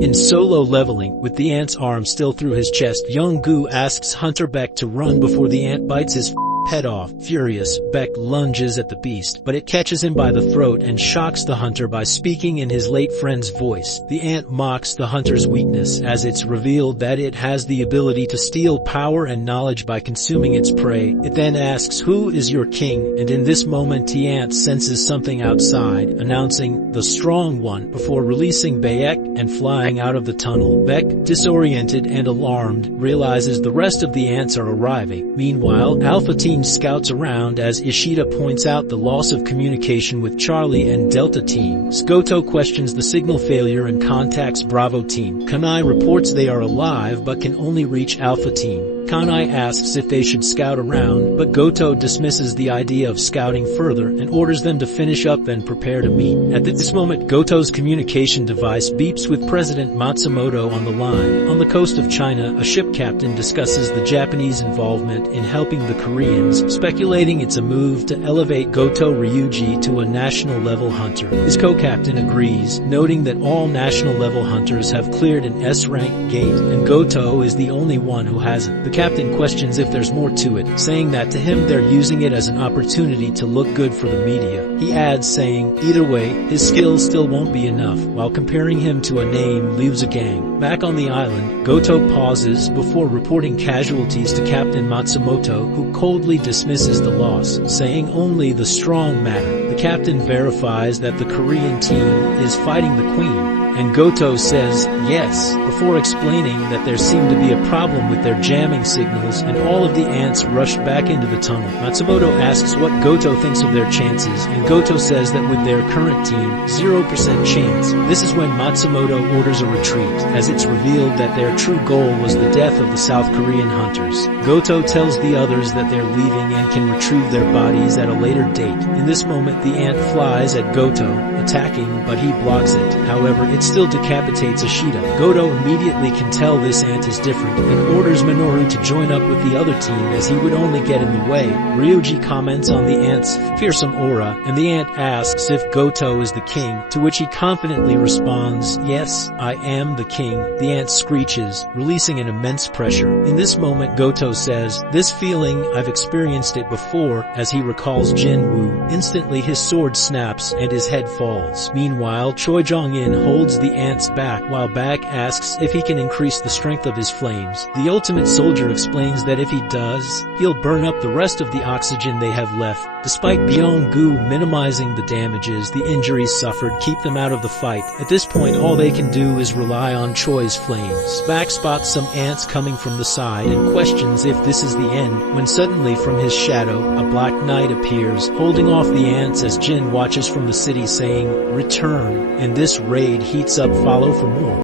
In solo leveling, with the ant's arm still through his chest, young Gu asks Hunter Beck to run before the ant bites his head off. Furious, Beck lunges at the beast, but it catches him by the throat and shocks the hunter by speaking in his late friend's voice. The ant mocks the hunter's weakness as it's revealed that it has the ability to steal power and knowledge by consuming its prey. It then asks, "Who is your king?" And in this moment the ant senses something outside, announcing, "The strong one," before releasing Bayek and flying out of the tunnel. Beck, disoriented and alarmed, realizes the rest of the ants are arriving. Meanwhile, Alpha Team scouts around as Ishida points out the loss of communication with Charlie and Delta Team. Goto questions the signal failure and contacts Bravo Team. Kanai reports they are alive but can only reach Alpha Team. Kanai asks if they should scout around, but Goto dismisses the idea of scouting further and orders them to finish up and prepare to meet. At this moment, Goto's communication device beeps with President Matsumoto on the line. On the coast of China, a ship captain discusses the Japanese involvement in helping the Koreans, speculating it's a move to elevate Goto Ryuji to a national-level hunter. His co-captain agrees, noting that all national-level hunters have cleared an S-rank gate, and Goto is the only one who hasn't. The captain questions if there's more to it, saying that to him they're using it as an opportunity to look good for the media. He adds, saying, either way, his skills still won't be enough, while comparing him to a name Liu Zhigang. Back on the island, Goto pauses before reporting casualties to Captain Matsumoto, who coldly dismisses the loss, saying only the strong matter. The captain verifies that the Korean team is fighting the Queen, and Goto says yes, before explaining that there seemed to be a problem with their jamming signals, and all of the ants rushed back into the tunnel. Matsumoto asks what Goto thinks of their chances, and Goto says that with their current team, 0% chance. This is when Matsumoto orders a retreat, as it's revealed that their true goal was the death of the South Korean hunters. Goto tells the others that they're leaving and can retrieve their bodies at a later date. In this moment, the ant flies at Goto, attacking, but he blocks it. However, it still decapitates Ishida. Goto immediately can tell this ant is different and orders Minoru to join up with the other team as he would only get in the way. Ryuji comments on the ant's fearsome aura, and the ant asks if Goto is the king, to which he confidently responds, "Yes, I am the king." The ant screeches, releasing an immense pressure. In this moment, Goto says, "This feeling, I've experienced it before," as he recalls Jin Woo. Instantly his sword snaps and his head falls. Meanwhile, Choi Jong-in holds the ant's back while Bak asks if he can increase the strength of his flames. The ultimate soldier explains that if he does, he'll burn up the rest of the oxygen they have left. Despite Byung-gu minimizing the damages the injuries suffered keep them out of the fight, at this point all they can do is rely on Choi's flames. Bak spots some ants coming from the side and questions if this is the end, when suddenly from his shadow, a black knight appears, holding off the ants as Jin watches from the city saying, "Return," and this raid heats up. Follow for more.